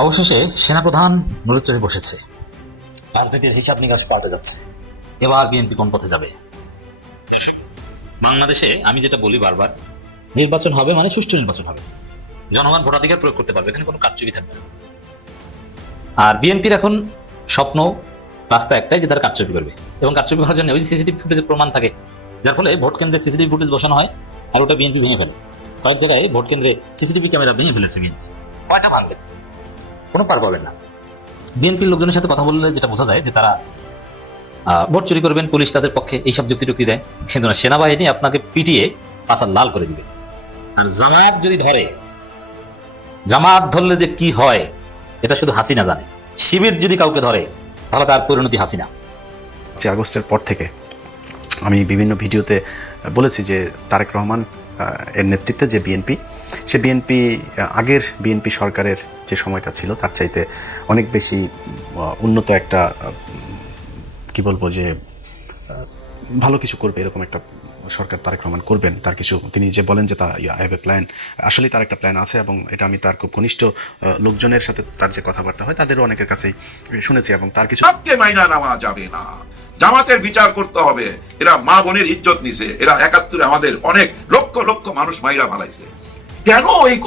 অবশেষে সেনাপ্রধান নড়ে চড়ে বসেছে। রাজনীতির হিসাব নিকাশ পাল্টে যাচ্ছে। এবার বিএনপি কোন পথে যাবে? বাংলাদেশে আমি যেটা বলি বারবার, নির্বাচন হবে মানে সুষ্ঠু নির্বাচন হবে, জনগণ ভোটাধিকার প্রয়োগ করতে পারবে, এখানে কোনো কারচুপি থাকবে না। আর বিএনপির এখন স্বপ্ন, রাস্তা একটাই যে তারা কারচুপি করবে, এবং কারচুপি করার জন্য ওই সিসিটিভি ফুটেজের প্রমাণ থাকে, যার ফলে ভোট কেন্দ্রে সিসিটিভি ফুটেজ বসানো হয় আর ওটা বিএনপি ভেঙে ফেলে। কয়েক জায়গায় ভোট কেন্দ্রে সিসিটিভি ক্যামেরা ভেঙে ফেলেছে বিএনপি। কয়টা ভাঙবে? কোনো পার পাবেন না। বিএনপির লোকজনের সাথে কথা বললে যেটা বোঝা যায় যে তারা ভোট চুরি করবেন, পুলিশ তাদের পক্ষে এইসব যুক্তি টুক্তি দেয়, কিন্তু না, সেনাবাহিনী আপনাকে পিটিয়ে পাশার লাল করে দিবে। আর জামাত যদি ধরে, জামাত ধরলে যে কি হয় এটা শুধু হাসিনা জানে। শিবির যদি কাউকে ধরে তাহলে তার পরিণতি হাসিনা। 5 আগস্টের পর থেকে আমি বিভিন্ন ভিডিওতে বলেছি যে তারেক রহমান এর নেতৃত্বে যে বিএনপি, সে বিএনপি আগের বিএনপি সরকারের যে সময়টা ছিল তার চাইতে অনেক বেশি উন্নত একটা কি বলবো যে ভালো কিছু করবে, এরকম একটা সরকার তারেক রহমান করবেন। তার কিছু তিনি যে বলেন যে আই হ্যাভ এ প্ল্যান, আসলেই তার একটা প্ল্যান আছে, এবং এটা আমি তার খুব ঘনিষ্ঠ লোকজনের সাথে তার যে কথাবার্তা হয় তাদেরও অনেকের কাছেই শুনেছি, এবং তার কিছু মাইনা নেওয়া যাবে না। জামাতের বিচার করতে হবে। এরা মা বোনের ইজ্জত নিছে, এরা 71 আমাদের অনেক লক্ষ লক্ষ মানুষ মাইরা ফালাইছে। কেন এই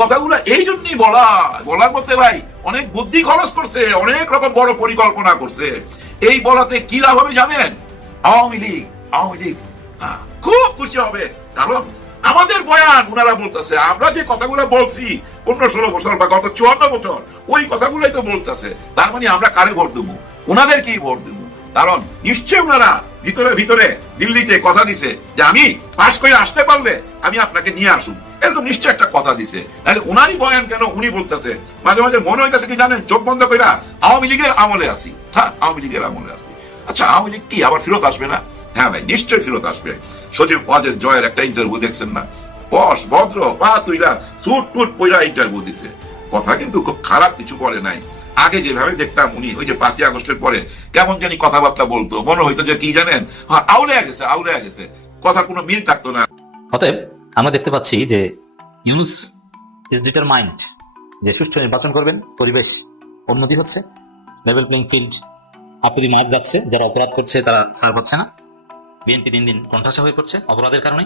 কথাগুলা এই জন্যই বলার মধ্যে ভাই অনেক বুদ্ধি খরচ করছে, অনেক রকম বড় পরিকল্পনা করছে। এই বলাতে কি লাভ হবে জানেন? আওয়ামী লীগ খুব খুশি হবে, কারণ আমাদের বয়ান ওনারা বলতেছে, আমরা যে কথাগুলো বলছি 15-16 বছর বা গত 54 বছর ওই কথাগুলোই তো বলতেছে। তার মানে আমরা কারে ভোট দেবো? ওনাদের কি ভোট দেবো? কারণ নিশ্চয় ওনারা ভিতরে ভিতরে দিল্লিতে কথা দিছে যে আমি পাশ করে আসতে পারলে আমি আপনাকে নিয়ে আসুন, এরকম নিশ্চয় একটা কথা দিছে। তাহলে ওনারই বয়ান কেন উনি বলতেছে? মাঝে মাঝে মনে হইতেছে কি জানেন, চোখ বন্ধ করে আওয়ামী লীগের আমলে আসি। হ্যাঁ, আওয়ামী লীগের আমলে আসি। আচ্ছা, আওয়ামী লীগ কি আবার ফেরত আসবে না? হ্যাঁ ভাই, নিশ্চয়ই ফেরত আসবে। সজীব ওয়াজেদ জয়ের একটা ইন্টারভিউ দেখছেন না? বস ভদ্র পা তুইরা সুট টুট পইরা ইন্টারভিউ দিছে। কথা কিন্তু খুব খারাপ কিছু বলে নাই। আগে যেভাবে দেখতাম উনি ওই যে 5 আগস্টের পরে কেমন জানি কথাবার্তা বলতো, মনে হইতো যে কি জানেন, আউলে গেছে, কথার কোনো মিল থাকতো না। অতএব আমরা দেখতে পাচ্ছি যে ইউনূস ইজ ডিটারমাইন্ড যে সুষ্ঠু নির্বাচন করবেন, পরিবেশ উন্নতি হচ্ছে, লেভেল প্লেইং ফিল্ড আপনি মাঠ যাচ্ছে, যারা অপরাধ করছে তারা ছাড় পাচ্ছে না, বিএনপি দিন দিন কোণঠাসা হয়ে পড়ছে অপরাধের কারণে,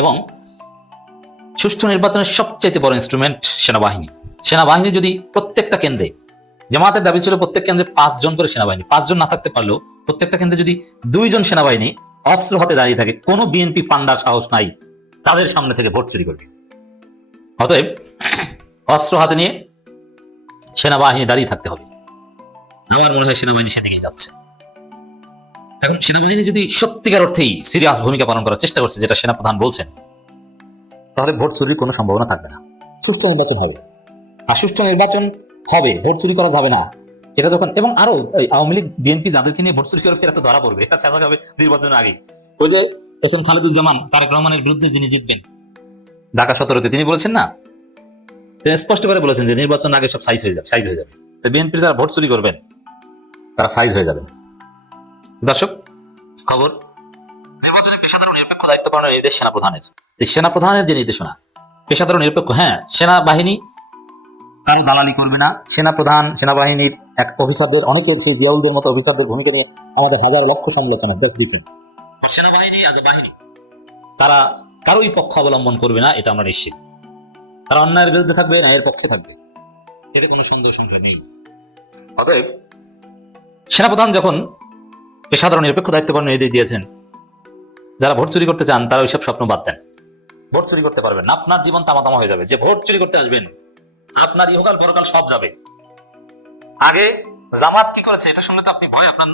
এবং সুষ্ঠু নির্বাচনের সবচেয়ে বড় ইনস্ট্রুমেন্ট সেনাবাহিনী যদি প্রত্যেকটা কেন্দ্রে, জামাতের দাবি ছিল প্রত্যেক কেন্দ্রে 5 জন করে সেনাবাহিনী, 5 জন না থাকতে পারলেও প্রত্যেকটা কেন্দ্রে যদি 2 জন সেনাবাহিনী অস্ত্র হাতে দাঁড়িয়ে থাকে, কোনো বিএনপি পান্ডার সাহস নাই তাদের সামনে থেকে ভোট চুরি করবে। অতএব অস্ত্র হাতে নিয়ে সেনাবাহিনী দাঁড়িয়ে থাকতে হবে। আমার মনে হয় সেনাবাহিনী সেদিকেই যাচ্ছে। এখন সেনাবাহিনী যদি সত্যিকার অর্থেই সিরিয়াস ভূমিকা পালন করার চেষ্টা করছে, যেটা সেনাপ্রধান বলছেন, তাহলে ভোট চুরির কোনো সম্ভাবনা থাকবে না। সুষ্ঠু নির্বাচন হবে, আর সুষ্ঠু নির্বাচন হবে, ভোট চুরি করা যাবে না। এটা যখন, এবং আরো আওয়ামী লীগ বিএনপি যাদেরকে নিয়ে ভোট চুরি করবে এরা তো ধরা পড়বে, এটা শেষ হবে নির্বাচনের আগে। ওই যে এস এম খালেদুজ্জামান তারেক রহমানের বিরুদ্ধে যিনি জিতবেন ঢাকা 17-তে, তিনি বলেছেন না, তিনি স্পষ্ট করে বলেছেন যে নির্বাচন আগে সব সাইজ হয়ে যাবে। বিএনপির যারা ভোট চুরি করবেন তারা সাইজ হয়ে যাবে। দর্শক, খবর, নির্বাচনে পেশাদার ও নিরপেক্ষ দায়িত্ব পালনের নির্দেশ সেনাপ্রধানের যে নির্দেশনা, পেশাদার ও নিরপেক্ষ, হ্যাঁ, সেনাবাহিনী কারো দালালি করবে না। সেনাবাহিনীর এক অফিসারদের, অনেকের সেই জিয়াউলদের মতো অফিসারদের ভূমিকা নিয়ে আমাদের হাজার লক্ষ সমালোচনা। সেনাবাহিনী আজ বাহিনী, তারা কারোই পক্ষ অবলম্বন করবে না, এটা আমরা নিশ্চিত। তারা অন্যায়ের বিরুদ্ধে থাকবে, ন্যায়ের পক্ষে থাকবে, এতে কোনো সন্দেহ সংশয় নেই। অতএব সেনাপ্রধান যখন পেশাদার ও নিরপেক্ষ দায়িত্ব পালনের নির্দেশ দিয়েছেন, যারা ভোট চুরি করতে চান তারা ওইসব স্বপ্ন বাদ দেন। ভোট চুরি করতে পারবেন না, আপনার জীবন তামাতামা হয়ে যাবে। যে ভোট চুরি করতে আসবেন, আপনার ইহকাল পরকাল সব যাবে। আগে জামাত কি করেছে এটা শুনলে তো আপনি ভয়, আপনার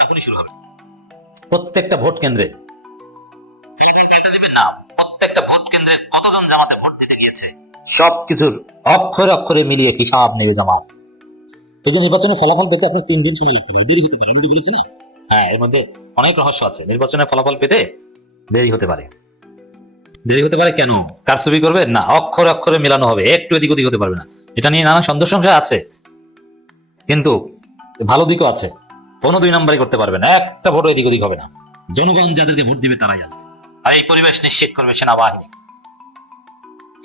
তখনই শুরু হবে। প্রত্যেকটা ভোট কেন্দ্রে দিবেন না, প্রত্যেকটা ভোট কেন্দ্রে কতজন জামাতে ভোট দিতে গিয়েছে সবকিছুর অক্ষরে অক্ষরে মিলিয়ে হিসাব নেবে জামাত। এই যে নির্বাচনের ফলাফল পেতে আপনার 3 দিন সময় লাগতে পারে, দেরি হতে পারে, আমি বলেছি না? হ্যাঁ, এর মধ্যে অনেক রহস্য আছে। নির্বাচনের ফলাফল পেতে দেরি হতে পারে। কেন? কারচুপি করবে না, অক্ষরে অক্ষরে মিলানো হবে, একটু এদিক ওদিক হতে পারবে না। এটা নিয়ে নানা সন্দেহ সংশয় আছে, কিন্তু ভালো দিকও আছে। কোনো 2 নম্বরই করতে পারবে না, একটা ভোট এদিক ওদিক হবে না। জনগণ যাদেরকে ভোট দিবে তারাই আসবে, আর এই পরিবেশ নিশ্চিত করবে সেনাবাহিনী।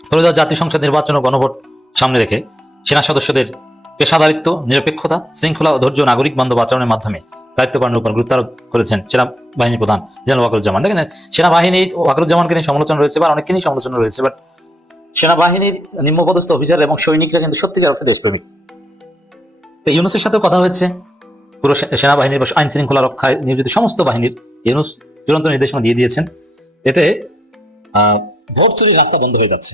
2000 জাতীয় সংসদ নির্বাচন ও গণভোট সামনে রেখে সেনা সদস্যদের পেশাদারিত্ব, নিরপেক্ষতা, শৃঙ্খলা ও ধৈর্য, নাগরিক বান্ধব আচরণের মাধ্যমে দায়িত্ব পালনের উপর গুরুত্ব আরোপ করেছেন সেনাবাহিনীর প্রধান জেনারেল ওয়াকারুজ্জামান। দেখেন, সেনাবাহিনীর ওয়াকারুজ্জামানকে নিয়ে সমালোচনা রয়েছে বা অনেককে নিয়ে সমালোচনা রয়েছে, বাট সেনাবাহিনীর নিম্নপদস্থ অফিসার এবং সৈনিকরা কিন্তু সত্যিকার অর্থে দেশপ্রেমিক। ইউনূসের সাথেও কথা হয়েছে, পুরো সেনাবাহিনীর বা আইন শৃঙ্খলা রক্ষায় নিয়োজিত সমস্ত বাহিনীর ইউনূস চূড়ান্ত নির্দেশনা দিয়ে দিয়েছেন। এতে ভোট চুরির রাস্তা বন্ধ হয়ে যাচ্ছে।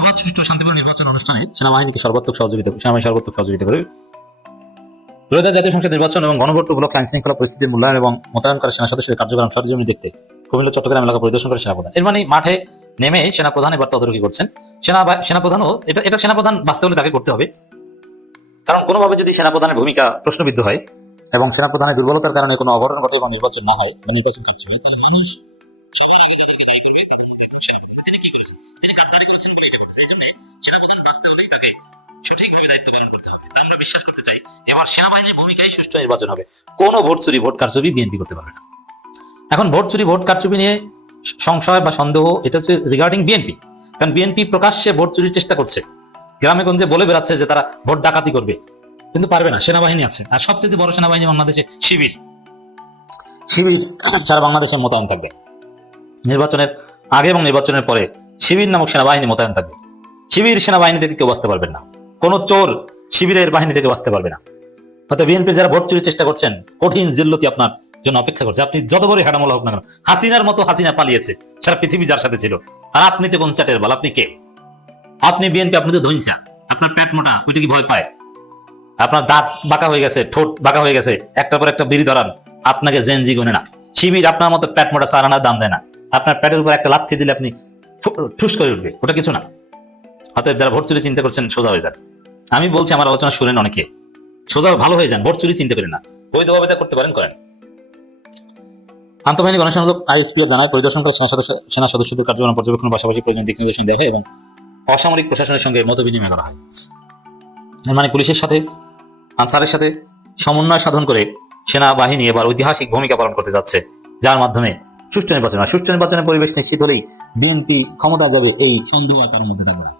অবাধ, সুষ্ঠু, শান্তিপূর্ণ নির্বাচন অনুষ্ঠানে সেনাবাহিনীকে সর্বাত্মক সহযোগিতা করে রোহিত জাতীয় সংসদ নির্বাচন এবং গণভোট উপলক্ষে আইন শৃঙ্খলা পরিস্থিতির মূল্যায়ন এবং মোতায়েন করে সেনা সদস্যদের কার্যক্রম সরজমিনে দেখতে কুমিল্লা চট্টগ্রাম এলাকা পরিদর্শন করে সেনাপ্রধান। এর মানে মাঠে নেমে সেনাপ্রধান এবার তদারকি করছেন। সেনাপ্রধানও এটা সেনাপ্রধান বাঁচতে হলে তাকে করতে হবে, কারণ কোনোভাবে যদি সেনাপ্রধানের ভূমিকা প্রশ্নবিদ্ধ হয় এবং সেনাপ্রধানের দুর্বলতার কারণে কোনো অঘটন ঘটে এবং নির্বাচন না হয় বা নির্বাচন কাটছে হয়, তাহলে মানুষ সবার আগে যাদেরকে ন্যায় করবে তখন তিনি কি করেছেন, তিনি গাদ্দারি করেছেন বলে এটা করেছে। এই জন্য সেনাপ্রধান বাঁচতে হলেই তাকে সঠিকভাবে দায়িত্ব পালন করতে হবে। আমরা বিশ্বাস করতে চাই এবার সেনাবাহিনীর ভূমিকায় সুষ্ঠু নির্বাচন হবে। কোনো ভোট চুরি, ভোট কারচুপি বিএনপি করতে পারবে না। এখন ভোট চুরি, ভোট কারচুপি নিয়ে সংশয় বা সন্দেহ, এটা হচ্ছে রিগার্ডিং বিএনপি। কারণ বিএনপি প্রকাশ্যে ভোট চুরির চেষ্টা করছে, গ্রামে গঞ্জে বলে বেড়াচ্ছে যে তারা ভোট ডাকাতি করবে, কিন্তু পারবে না। সেনাবাহিনী আছে, আর সবচেয়ে বড় সেনাবাহিনী বাংলাদেশে শিবির সারা বাংলাদেশের মোতায়েন থাকবে। নির্বাচনের আগে এবং নির্বাচনের পরে শিবির নামক সেনাবাহিনী মোতায়েন থাকবে। শিবির সেনাবাহিনী থেকে কেউ বাঁচতে পারবেন না, কোনো চোর শিবিরের বাহিনী থেকে বাঁচতে পারবে না। হয়তো বিএনপির যারা ভোট চুরির চেষ্টা করছেন, কঠিন জিল্লতি আপনার জন্য অপেক্ষা করছে। আপনি যত বড় হাঁটামোলা হোক না কেন, হাসিনার মতো হাসিনা পালিয়েছে, সারা পৃথিবী যার সাথে ছিল, আর আপনি তো কোন চাটের বল? আপনি কে? আপনি বিএনপি, আপনি তো ধৈর্যা, আপনার পেট মোটা, ওইটা কি ভয় পায়? আপনার দাঁত বাঁকা হয়ে গেছে, ঠোঁট বাঁকা হয়ে গেছে, একটার পর একটা বিড়ি ধরান, আপনাকে জেনজি গুনে না। শিবির আপনার মতো পেট মোটা সারানার দাম দেয় না। আপনার পেটের উপর একটা লাথি দিলে আপনি ঠুস করে উঠবে, ওটা কিছু না। অতএব যারা ভোট চুরি চিন্তা করছেন, সোজা হয়ে যান। আমি বলছি, আমার আলোচনা শুনেন অনেকে, সোজা ভালো হয়ে যান, ভোট চুরি চিন্তা করেন না, বৈধভাবে যা করতে পারেন করেন। আন্তঃবাহিনী গণসংযোগ আইএসপিও জানায়, পরিদর্শনকালে সেনা সদস্যদের কার্যক্রম পর্যবেক্ষণের পাশাপাশি প্রয়োজনীয় দিক নির্দেশনা দেওয়া হয় এবং অসামরিক প্রশাসনের সঙ্গে মত বিনিময় করা হয়। মানে পুলিশের সাথে, আনসারের সাথে সমন্বয় সাধন করে সেনাবাহিনী এবার ঐতিহাসিক ভূমিকা পালন করতে যাচ্ছে, যার মাধ্যমে সুষ্ঠু নির্বাচন হয়। সুষ্ঠু নির্বাচনের পরিবেশ নিশ্চিত হলেই বিএনপি ক্ষমতা যাবে, এই সন্দেহ আর তার মধ্যে থাকবে না।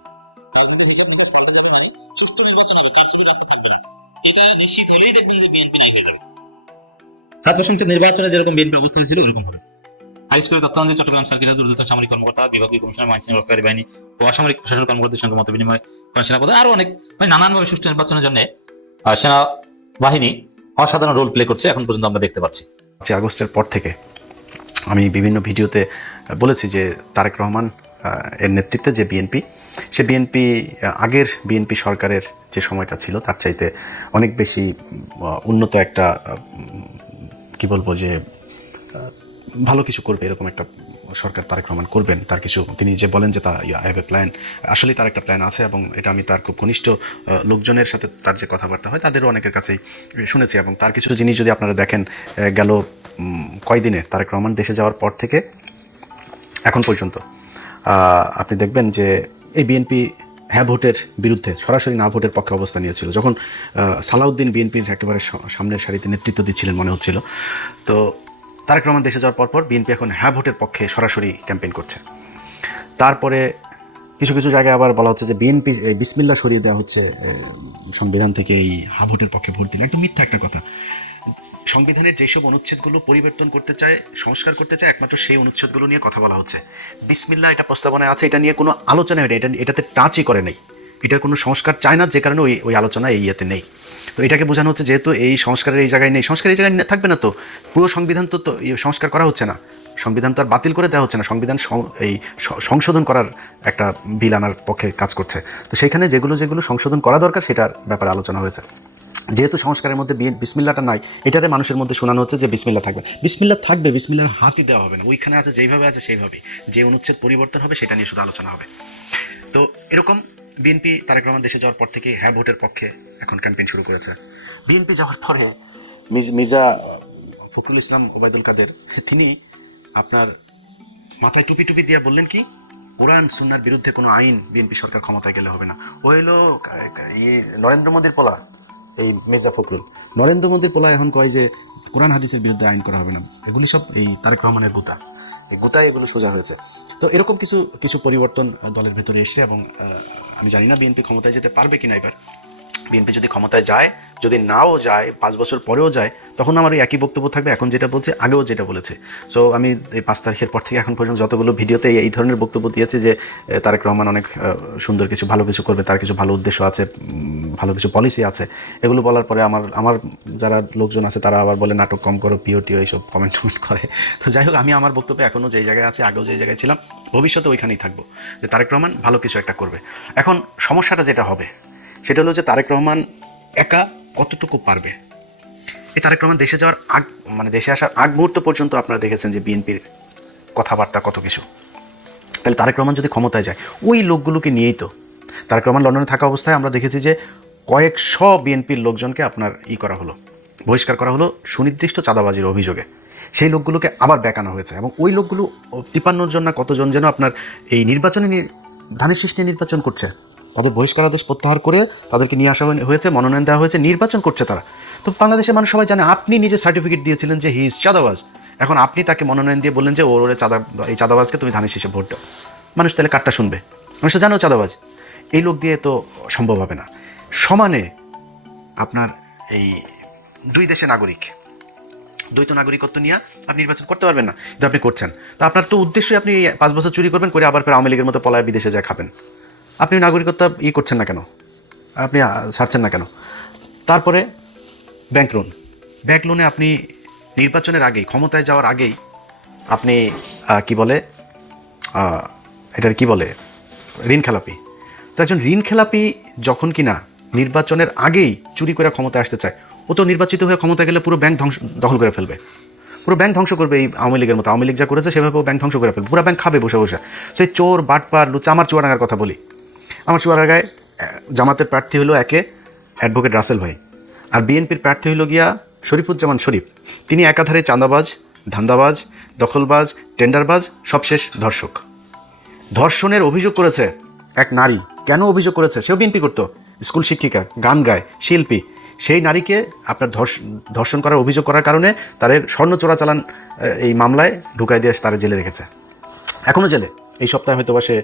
সুষ্ঠু নির্বাচন হবে, কারচুপির রাস্তা থাকবে না, এটা নিশ্চিত হলেই দেখবেন যে বিএনপি নাই হয়ে যাবে। ছাত্র সংসদ নির্বাচনে যেরকম বিএনপি অবস্থান ছিল ওরকম হবে। হাইস্কুলের তথ্য অনুযায়ী চট্টগ্রাম সার্কিট হাউস ঊর্ধ্বতন সামরিক কর্মকর্তা, বিভাগীয় কমিশনার, আইনশৃঙ্খলা রক্ষাকারী বাহিনী ও অসামরিক প্রশাসন কর্মকর্তাদের সঙ্গে মত বিনিময় করেন সেনাপ্রধান। আরো অনেক, মানে নানানভাবে সুষ্ঠু নির্বাচনের জন্য সেনাবাহিনী অসাধারণ রোল প্লে করছে, এখন পর্যন্ত আমরা দেখতে পাচ্ছি। 5 আগস্টের পর থেকে আমি বিভিন্ন ভিডিওতে বলেছি যে তারেক রহমান এর নেতৃত্বে যে বিএনপি, সে বিএনপি আগের বিএনপি সরকারের যে সময়টা ছিল তার চাইতে অনেক বেশি উন্নত একটা, কি বলবো, যে ভালো কিছু করবে এরকম একটা সরকার তারেক রহমান করবেন। তার কিছু, তিনি যে বলেন যে আই হ্যাভ এ প্ল্যান, আসলেই তার একটা প্ল্যান আছে, এবং এটা আমি তার খুব ঘনিষ্ঠ লোকজনের সাথে তার যে কথাবার্তা হয় তাদেরও অনেকের কাছেই শুনেছি। এবং তার কিছু জিনিস যদি আপনারা দেখেন, গেল কয়দিনে তারেক রহমান দেশে যাওয়ার পর থেকে এখন পর্যন্ত আপনি দেখবেন যে এই বিএনপি হ্যাঁ ভোটের বিরুদ্ধে, সরাসরি না ভোটের পক্ষে অবস্থান নিয়েছিল। যখন সালাউদ্দিন বিএনপির একেবারে সামনের সারিতে নেতৃত্ব দিচ্ছিলেন মনে হচ্ছিল, তো তারেক রহমান দেশে যাওয়ার পর বিএনপি এখন হ্যাঁ ভোটের পক্ষে সরাসরি ক্যাম্পেইন করছে। তারপরে কিছু কিছু জায়গায় আবার বলা হচ্ছে যে বিএনপি বিসমিল্লাহ সরিয়ে দেওয়া হচ্ছে সংবিধান থেকে, এই হ্যাঁ ভোটের পক্ষে ভোট দিলে। একদম মিথ্যা একটা কথা। সংবিধানের যেসব অনুচ্ছেদগুলো পরিবর্তন করতে চায়, সংস্কার করতে চায়, একমাত্র সেই অনুচ্ছেদগুলো নিয়ে কথা বলা হচ্ছে। বিসমিল্লাহ এটা প্রস্তাবনায় আছে, এটা নিয়ে কোনো আলোচনা হয় না, এটাতে টাচই করে নেই, এটার কোনো সংস্কার চায় না, যে কারণে ওই আলোচনা এই ইয়েতে নেই। তো এটাকে বোঝানো হচ্ছে যেহেতু এই সংস্কারের এই জায়গায় নেই, সংস্কার এই জায়গায় থাকবে না, তো পুরো সংবিধান তো সংস্কার করা হচ্ছে না, সংবিধান তো আর বাতিল করে দেওয়া হচ্ছে না, সংবিধান এই সংশোধন করার একটা বিল আনার পক্ষে কাজ করছে। তো সেইখানে যেগুলো সংশোধন করা দরকার সেটার ব্যাপারে আলোচনা হয়েছে। যেহেতু সংস্কারের মধ্যে বিসমিল্লাহটা নাই, এটারে মানুষের মধ্যে শোনানো হচ্ছে যে বিসমিল্লাহ থাকবে, বিসমিল্লাহ থাকবে, বিসমিল্লাহর হাতই দেওয়া হবে না, ওইখানে আছে যেইভাবে আছে সেইভাবেই, যে অনুচ্ছেদ পরিবর্তন হবে সেটা নিয়ে শুধু আলোচনা হবে। তো এরকম বিএনপি তারেক রহমান দেশে যাওয়ার পর থেকে হ্যাঁ ভোটের পক্ষে এখন ক্যাম্পেইন শুরু করেছে। বিএনপি যাওয়ার পরে মির্জা ফখরুল ইসলাম ওবায়দুল কাদের, তিনি আপনার মাথায় টুপি দিয়ে বললেন কি, কোরআন সুন্নাহর বিরুদ্ধে কোনো আইন বিএনপি সরকার ক্ষমতায় গেলে হবে না। ও হলো নরেন্দ্র মোদীর পোলা, এই মির্জা ফখরুল। নরেন্দ্র মোদীর পোলা এখন কয় যে কোরআন হাদিসের বিরুদ্ধে আইন করা হবে না। এগুলি সব এই তারেক রহমানের গুতা। গোটায় এগুলো সোজা হয়েছে। তো এরকম কিছু কিছু পরিবর্তন দলের ভেতরে এসছে এবং আমি জানি না বিএনপি ক্ষমতায় যেতে পারবে কিনা এবার। বিএনপি যদি ক্ষমতায় যায়, যদি নাও যায়, 5 বছর পরেও যায়, তখন আমার এই একই বক্তব্য থাকবে, এখন যেটা বলছে আগেও যেটা বলেছে। সো আমি এই 5 তারিখের পর থেকে এখন পর্যন্ত যতগুলো ভিডিওতে এই ধরনের বক্তব্য দিয়েছি যে তারেক রহমান অনেক সুন্দর কিছু ভালো কিছু করবে, তার কিছু ভালো উদ্দেশ্য আছে, ভালো কিছু পলিসি আছে, এগুলো বলার পরে আমার যারা লোকজন আছে তারা আবার বলে নাটক কম করো, পিওটিও এইসব কমেন্ট করে। তো যাই হোক, আমি আমার বক্তব্যে এখনও যেই জায়গায় আছে, আগেও যেই জায়গায় ছিলাম, ভবিষ্যতে ওইখানেই থাকবো যে তারেক রহমান ভালো কিছু একটা করবে। এখন সমস্যাটা যেটা হবে সেটা হলো যে তারেক রহমান একা কতটুকু পারবে। এই তারেক রহমান দেশে যাওয়ার দেশে আসার আগ মুহূর্ত পর্যন্ত আপনারা দেখেছেন যে বিএনপির কথাবার্তা কত কিছু। তাহলে তারেক রহমান যদি ক্ষমতায় যায়, ওই লোকগুলোকে নিয়েই তো তারেক রহমান লন্ডনে থাকা অবস্থায় আমরা দেখেছি যে কয়েকশো বিএনপির লোকজনকে আপনার করা হলো, বহিষ্কার করা হলো সুনির্দিষ্ট চাঁদাবাজির অভিযোগে। সেই লোকগুলোকে আবার দেখানো হয়েছে এবং ওই লোকগুলো 53 জন না কতজন যেন আপনার এই নির্বাচনে ধানের শীষ নিয়ে নির্বাচন করছে, তাদের বহিষ্কার আদেশ প্রত্যাহার করে তাদেরকে নিয়ে আসা হয়েছে, মনোনয়ন দেওয়া হয়েছে, নির্বাচন করছে তারা। তো বাংলাদেশের মানুষ সবাই জানে আপনি নিজে সার্টিফিকেট দিয়েছিলেন যে হি ইজ চাঁদাবাজ, এখন আপনি তাকে মনোনয়ন দিয়ে বললেন যে ওরে এই চাঁদাবাজকে তুমি ধানের শীষে ভোট দাও। মানুষ তাহলে কারটা শুনবে? মানুষ তো জানো চাঁদাবাজ। এই লোক দিয়ে তো সম্ভব হবে না। সমানে আপনার এই দুই দেশের নাগরিক, দ্বৈত নাগরিকত্ব নিয়ে আপনি নির্বাচন করতে পারবেন না, কিন্তু আপনি করছেন। তো আপনার তো উদ্দেশ্যই আপনি 5 বছর চুরি করবেন, করে আবার ফের আওয়ামী লীগের মতো পলায় বিদেশে যায় খাবেন। আপনি নাগরিকত্ব করছেন না কেন, আপনি ছাড়ছেন না কেন? তারপরে ব্যাংক লোনে আপনি নির্বাচনের আগেই, ক্ষমতায় যাওয়ার আগেই আপনি এটার কি বলে ঋণ খেলাপি। তো একজন ঋণ খেলাপি যখন কিনা নির্বাচনের আগেই চুরি করে ক্ষমতায় আসতে চায়, ও তো নির্বাচিত হয়ে ক্ষমতা গেলে পুরো ব্যাংক দখল করে ফেলবে, পুরো ব্যাংক ধ্বংস করবে। এই আওয়ামী লীগের মতো, আওয়ামী লীগ যা করেছে সেভাবে ব্যাংক ধ্বংস করে ফেলবে, পুরো ব্যাংক খাবে বসে বসে। সেই চোর বাটপার লুচা। আমার চুয়াডাঙ্গার কথা বলি, আমার চুয়াডাঙ্গায় জামাতের প্রার্থী হলো একে অ্যাডভোকেট রাসেল ভাই, আর বিএনপির প্রার্থী হলো গিয়া শরীফুজ্জামান শরীফ। তিনি একাধারে চাঁদাবাজ, ধান্দাবাজ, দখলবাজ, টেন্ডারবাজ, সবশেষ ধর্ষক। ধর্ষণের অভিযোগ করেছে এক নারী। কেন অভিযোগ করেছে? সেও বিএনপি করতো, স্কুল শিক্ষিকা, গান গায়, শিল্পী। সেই নারীকে আপনার ধর্ষণ করার অভিযোগ করার কারণে তাদের স্বর্ণ চোরাচালান এই মামলায় ঢুকাই দিয়ে তারা জেলে রেখেছে, এখনও জেলে। এই সপ্তাহে হয়তো বা সে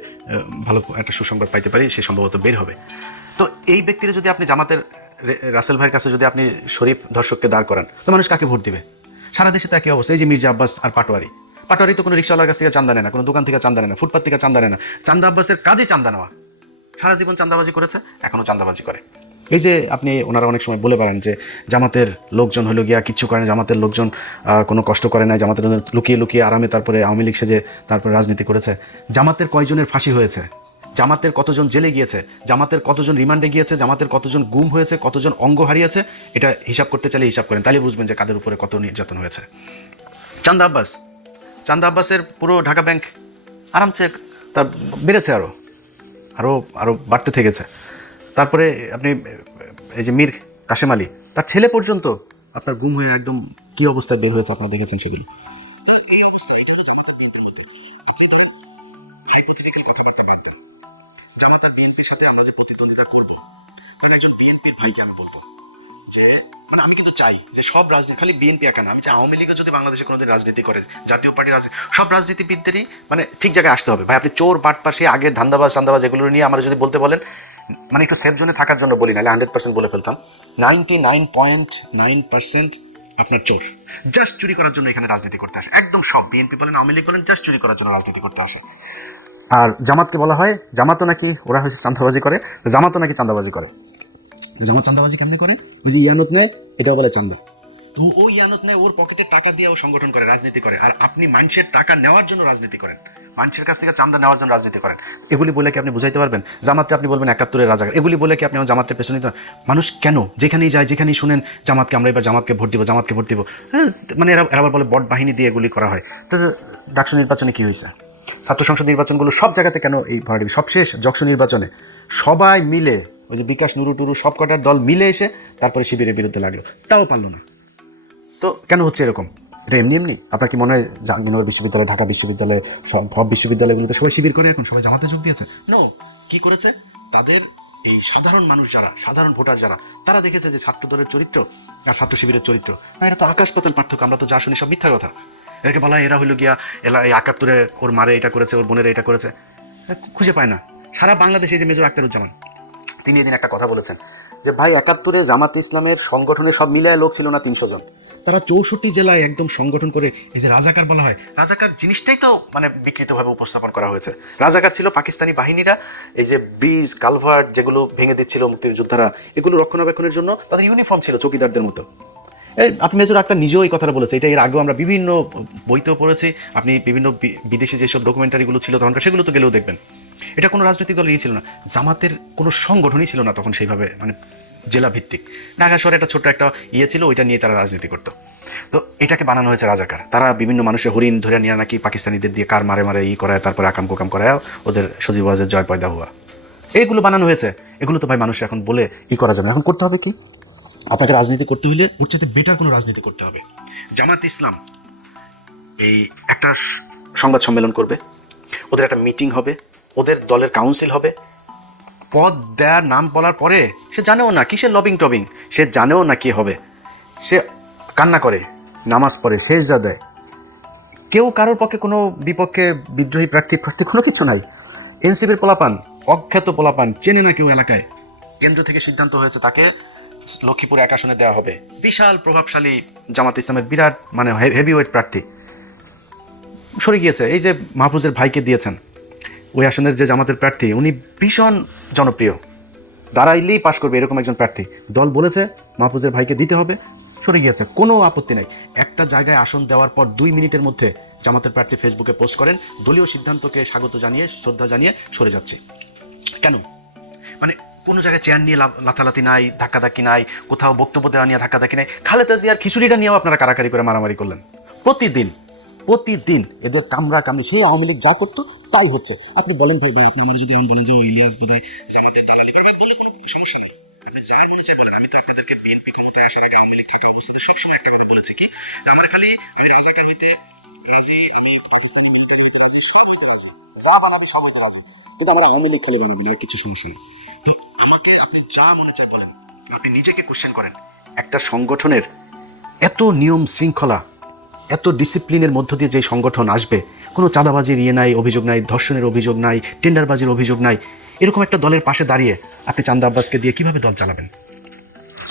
ভালো একটা সুসংবাদ পাইতে পারি, সে সম্ভবত বের হবে। তো এই ব্যক্তিরা যদি আপনি জামাতের রাসেল ভাইয়ের কাছে যদি আপনি শরীফ ধর্ষককে দাঁড় করান, তো মানুষ কাকে ভোট দিবে? সারা দেশে তো একই অবস্থা। এই যে মির্জা আব্বাস আর পাটোয়ারি তো কোনো রিক্সাওয়ালার কাছ থেকে চান্দা নেয় না, কোনো দোকান থেকে চান্দা নেয় না, ফুটপাত থেকে চান্দা নেয় না। চান্দা আব্বাসের কাজে চান্দা নেওয়া, সারা জীবন চান্দাবাজি করেছে, এখনও চান্দাবাজি করে। এই যে আপনি ওনারা অনেক সময় বলে পারেন যে জামাতের লোকজন হলো গিয়া কিচ্ছু করে না, জামাতের লোকজন কোনো কষ্ট করে না, জামাতের লুকিয়ে লুকিয়ে আরামে তারপরে আওয়ামী লীগ সেজে তারপরে রাজনীতি করেছে। জামাতের কয়জনের ফাঁসি হয়েছে, জামাতের কতজন জেলে গিয়েছে, জামাতের কতজন রিমান্ডে গিয়েছে, জামাতের কতজন গুম হয়েছে, কতজন অঙ্গ হারিয়েছে, এটা হিসাব করতে চাইলে হিসাব করেন, তাহলে বুঝবেন যে কাদের উপরে কত নির্যাতন হয়েছে। চান্দা আব্বাসের পুরো ঢাকা ব্যাংক আরামসে তার বেড়েছে, আরও বাড়তে থেকেছে। তারপরে আপনি এই যে মীর কাশেম আলী, তার ছেলে পর্যন্ত আপনার গুম হয়ে একদম কী অবস্থায় বের হয়েছে, আপনারা দেখেছেন সেগুলি। জামাতের বিএনপির সাথে আমরা যে প্রতিদ্বন্দ্বিতা করবো, একজন বিএনপির ভাইকে আমি বলবো যে আমি কিন্তু চাই যে সব রাজনীতি, খালি বিএনপি একা না, আমি যে আওয়ামী লীগও যদি বাংলাদেশে কোনোদিন রাজনীতি করে, জাতীয় পার্টির আছে, সব রাজনীতিবিদদেরই ঠিক জায়গায় আসতে হবে। ভাই আপনি চোর বাটপার সেই আগে ধান্দাবাজ চান্দাবাজ এগুলো নিয়ে আমরা যদি বলতে বলেন, একটু সেফ জোনে থাকার জন্য বলি, নাহলে 100% বলে ফেলতাম। 99.9% আপনার চোর, জাস্ট চুরি করার জন্য এখানে রাজনীতি করতে আসে। একদম সব বিএনপি বলেন, আওয়ামী লীগ বলেন, জাস্ট চুরি করার জন্য রাজনীতি করতে আসে। আর জামাতকে বলা হয়, জামাতও নাকি ওরা হয়েছে চান্দাবাজি করে, জামাতও নাকি চান্দাবাজি করে। জামাত চান্দাবাজি কেমনি করে? ওই যে ইয়ানত নেয়, এটাও বলে চান্দা। তো ও ইয়ানত নেয়, ওর পকেটে টাকা দিয়ে ও সংগঠন করে, রাজনীতি করে। আর আপনি মানুষের টাকা নেওয়ার জন্য রাজনীতি করেন, মানুষের কাছ থেকে চান্দা নেওয়ার জন্য রাজনীতি করেন। এগুলি বলে কি আপনি বুঝাইতে পারবেন? জামাতকে আপনি বলবেন 71-এর রাজাকার, এগুলি বলে কি আপনি আমার জামাতের পেছনে নিতে? মানুষ কেন যেখানেই যায়, যেখানেই শুনেন জামাতকে, আমরা এবার জামাতকে ভোট দিব, জামাতকে ভোট দিব, এরা আবার বলে বট বাহিনী দিয়ে এগুলি করা হয়। তো ডাকসু নির্বাচনে কি হয়েছে? ছাত্র সংসদ নির্বাচনগুলো সব জায়গাতে কেন এই ভরাডি? সবশেষ যকসু নির্বাচনে সবাই মিলে, ওই যে বিকাশ নুরু টুরু সব কটার দল মিলে এসে তারপরে শিবিরের বিরুদ্ধে লাগলো, তাও পারলো না। তো কেন হচ্ছে এরকম? এটা এমনি আপনার কি মনে হয় জাহাঙ্গীরনগর বিশ্ববিদ্যালয়, ঢাকা বিশ্ববিদ্যালয়, সব বিশ্ববিদ্যালয়গুলোতে সবাই শিবির করে, এখন সবাই জামাতে যোগ দিয়েছে? নো, কি করেছে? তাদের এই সাধারণ মানুষ যারা, সাধারণ ভোটার যারা, তারা দেখেছে যে ছাত্র দলের চরিত্র আর ছাত্র শিবিরের চরিত্র, না, এটা তো আকাশ পাতাল পার্থক্য। আমরা তো যা শুনি সব মিথ্যা কথা। এটাকে বলা হয় এরা হইল গিয়া এলা এই ৭১-এ ওর মারে এটা করেছে, ওর বোনের এটা করেছে, খুঁজে পায় না। সারা বাংলাদেশে যে মেজর আখতারুজ্জামান তিনি এদিন একটা কথা বলেছেন যে ভাই ৭১-এ জামাত ইসলামের সংগঠনে সব মিলায় লোক ছিল না ৩০০ জন, তারা ৬৪ জেলায় একদম সংগঠন করে এই যে রাজাকার বলা হয়, রাজাকার জিনিসটাই তো মানে বিকৃতভাবে উপস্থাপন করা হয়েছে। রাজাকার ছিল পাকিস্তানি বাহিনীরা এই যে ব্রিজ কালভার্ট যেগুলো ভেঙে দিচ্ছিল মুক্তিযোদ্ধারা, এগুলো রক্ষণাবেক্ষণের জন্য তাদের ইউনিফর্ম ছিল চৌকিদারদের মতো। আপনি মেজর আক্তার নিজেও এই কথাটা বলেছে, এটা এর আগেও আমরা বিভিন্ন বইতেও পড়েছি, আপনি বিভিন্ন বিদেশি যেসব ডকুমেন্টারিগুলো ছিল তখনকার সেগুলো তো গেলেও দেখবেন। এটা কোনো রাজনৈতিক দল ছিল না, জামাতের কোনো সংগঠনই ছিল না তখন সেইভাবে, মানে জেলা ভিত্তিক। ঢাকা শহরে একটা ছোট্ট একটা ছিল, ওইটা নিয়ে তারা রাজনীতি করতো। তো এটাকে বানানো হয়েছে রাজাকার। তারা বিভিন্ন মানুষের হরিণ ধরে নিয়ে নাকি পাকিস্তানিদের দিয়ে কার মারে মারে করায়, তারপরে আকাম কোকাম করায় ওদের সজীব ওয়াজের জয় পয়দা হওয়া, এইগুলো বানানো হয়েছে। এগুলো তো ভাই মানুষ এখন বলে করা যাবে না। এখন করতে হবে কি, আপনাকে রাজনীতি করতে হলে ওর চাইতে বেটার কোনো রাজনীতি করতে হবে। জামাত ইসলাম এই একটা সংবাদ সম্মেলন করবে, ওদের একটা মিটিং হবে, ওদের দলের কাউন্সিল হবে, পদ দেওয়ার নাম বলার পরে সে জানেও না কিসের লবিং টবিং, সে জানেও না কি হবে, সে কান্না করে, নামাজ পড়ে, সেজদা দেয়। কেউ কারোর পক্ষে কোনো বিপক্ষে বিদ্রোহী প্রার্থী কোনো কিছু নাই। এনসিপির পোলাপান, অখ্যাত পোলাপান, চেনে না কেউ এলাকায়, কেন্দ্র থেকে সিদ্ধান্ত হয়েছে তাকে লক্ষ্মীপুর ১ আসনে দেওয়া হবে। বিশাল প্রভাবশালী জামাত ইসলামের বিরাট মানে হেভিওয়েট প্রার্থী সরে গিয়েছে। এই যে মাহফুজের ভাইকে দিয়েছেন, ওই আসনের যে জামাতের প্রার্থী, উনি ভীষণ জনপ্রিয়, দাঁড়াইলেই পাশ করবে এরকম একজন প্রার্থী। দল বলেছে মাহফুজের ভাইকে দিতে হবে, সরে গিয়েছে, কোনো আপত্তি নাই। একটা জায়গায় আসন দেওয়ার পর 2 মিনিটের মধ্যে জামাতের প্রার্থী ফেসবুকে পোস্ট করেন, দলীয় সিদ্ধান্তকে স্বাগত জানিয়ে, শ্রদ্ধা জানিয়ে সরে যাচ্ছে। কেন? মানে কোনো জায়গায় চেয়ার নিয়ে লাথালাথি নাই, ধাক্কাধাক্কি নাই, কোথাও বক্তব্য দেওয়া নিয়ে ধাক্কাধাক্কি নাই। খালেদা জিয়ার খিচুড়িটা নিয়েও আপনারা কারাকারি করে মারামারি করলেন। প্রতিদিন এদের কামড়া কামড়ি, সেই আওয়ামী লীগ যা করতো তাই হচ্ছে। আপনি বলেন ভাই, আপনি আমার যদি এমন বলেন যে ইলিয়াস বোধহয় জামাতের দালালি করবে, সমস্যা নেই, আপনি যা মনে চাই বলেন। আমি তো আপনাদেরকে বিএনপি ক্ষমতায় আসার আগে আওয়ামী লীগ থাকা অবস্থাতে সবসময় একটা কথা বলেছি কি, আমার খালি আমি রাজাকার হইতে রাজি, আমি পাকিস্তানি মিলিটারি হইতে রাজি, সব হইতে রাজি, যা বানাবি সব হইতে রাজি, কিন্তু আমার আওয়ামী লীগ খালি বানাবি না, কিছু সমস্যা নেই। তো আমাকে আপনি যা মনে চায় বলেন, আপনি নিজেকে কোশ্চেন করেন। একটা সংগঠনের এত নিয়ম শৃঙ্খলা, এত ডিসিপ্লিনের মধ্য দিয়ে যে সংগঠন আসবে, কোনো চাঁদাবাজির নাই, অভিযোগ নাই, ধর্ষণের অভিযোগ নাই, টেন্ডারবাজির অভিযোগ নাই, এরকম একটা দলের পাশে দাঁড়িয়ে আপনি চান্দা আব্বাসকে দিয়ে কীভাবে দল চালাবেন?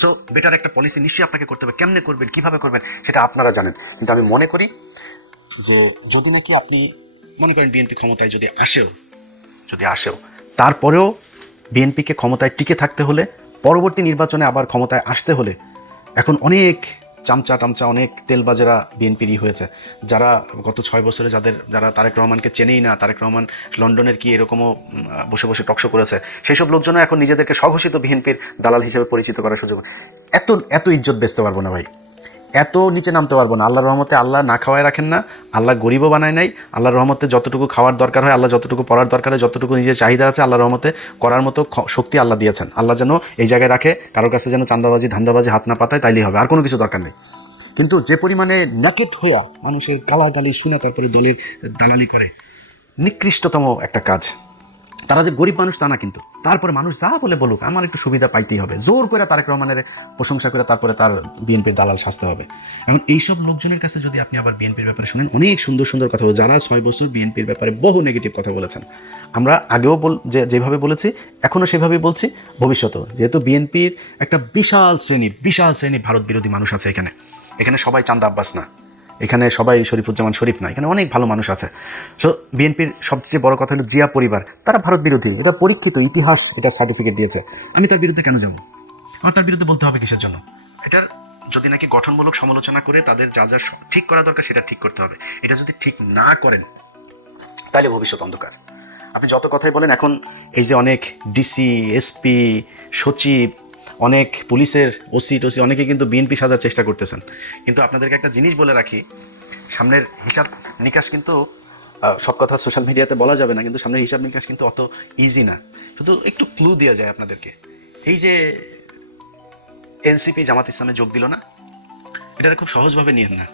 সো বেটার একটা পলিসি নিশ্চয়ই আপনাকে করতে হবে। কেমনে করবেন, কীভাবে করবেন সেটা আপনারা জানেন। কিন্তু আমি মনে করি যে যদি নাকি আপনি মনে করেন বিএনপি ক্ষমতায় যদি আসেও তারপরেও বিএনপিকে ক্ষমতায় টিকে থাকতে হলে, পরবর্তী নির্বাচনে আবার ক্ষমতায় আসতে হলে, এখন অনেক চামচা টামচা, অনেক তেলবাজেরা বিএনপিরই হয়েছে, যারা গত 6 বছরে যারা তারেক রহমানকে চেনেই না, তারেক রহমান লন্ডনের কি এরকমও বসে বসে টকশো করেছে, সেই সব লোকজনও এখন নিজেদেরকে স্বঘোষিত বিএনপির দালাল হিসেবে পরিচিত করার সুযোগ। এত ইজ্জত বেচতে পারবো না ভাই, এত নিচে নামতে পারবো না। আল্লাহর রহমতে আল্লাহ না খাওয়ায় রাখেন না, আল্লাহ গরিবও বানায় নাই। আল্লাহর রহমতে যতটুকু খাওয়ার দরকার হয়, আল্লাহ যতটুকু পড়ার দরকার হয়, যতটুকু নিজের চাহিদা আছে, আল্লাহর রহমতে করার মতো শক্তি আল্লাহ দিয়েছেন। আল্লাহ যেন এই জায়গায় রাখে, কারোর কাছে যেন চাঁদাবাজি ধান্দাবাজি হাত না পাতায়, তাইলেই হবে, আর কোনো কিছু দরকার নেই। কিন্তু যে পরিমাণে ন্যাকেট হইয়া মানুষের গালাগালি শুনে তারপরে দলের দালালি করে, নিকৃষ্টতম একটা কাজ। তারা যে গরিব মানুষ তা না, কিন্তু তারপরে মানুষ যা বলে বলুক, আমার একটু সুবিধা পাইতেই হবে, জোর করে তারেক রহমানের প্রশংসা করে তারপরে তার বিএনপির দালাল সাজতে হবে। এখন এইসব লোকজনের কাছে যদি আপনি আবার বিএনপির ব্যাপারে শুনেন, অনেক সুন্দর সুন্দর কথা বলে, যারা 6 বছর বিএনপির ব্যাপারে বহু নেগেটিভ কথা বলেছেন, আমরা আগেও যেভাবে বলেছি এখনও সেভাবেই বলছি, ভবিষ্যতেও। যেহেতু বিএনপির একটা বিশাল শ্রেণী ভারত বিরোধী মানুষ আছে এখানে সবাই চান্দা আব্বাস না, এখানে সবাই শরীফুজ্জামান শরীফ না, এখানে অনেক ভালো মানুষ আছে। সো বিএনপির সবচেয়ে বড় কথা হলো জিয়া পরিবার, তারা ভারত বিরোধী, এটা পরীক্ষিত, ইতিহাস এটার সার্টিফিকেট দিয়েছে। আমি তার বিরুদ্ধে কেন যাব? আমার তার বিরুদ্ধে বলতে হবে কিসের জন্য? এটার যদি নাকি গঠনমূলক সমালোচনা করে তাদের যা ঠিক করা দরকার সেটা ঠিক করতে হবে। এটা যদি ঠিক না করেন তাহলে ভবিষ্যৎ অন্ধকার। আপনি যত কথাই বলেন, এখন এই যে অনেক ডিসি, এসপি, সচিব, অনেক পুলিশের ওসি অনেকে কিন্তু বিএনপি সাজার চেষ্টা করতেছেন। কিন্তু আপনাদেরকে একটা জিনিস বলে রাখি, সামনের হিসাব নিকাশ কিন্তু, সব কথা সোশ্যাল মিডিয়াতে বলা যাবে না, কিন্তু সামনের হিসাব নিকাশ কিন্তু অত ইজি না। শুধু একটু ক্লু দেওয়া যায় আপনাদেরকে। এই যে এনসিপি জামাত ইসলামে যোগ দিল না, এটা খুব সহজভাবে নিয়েন না।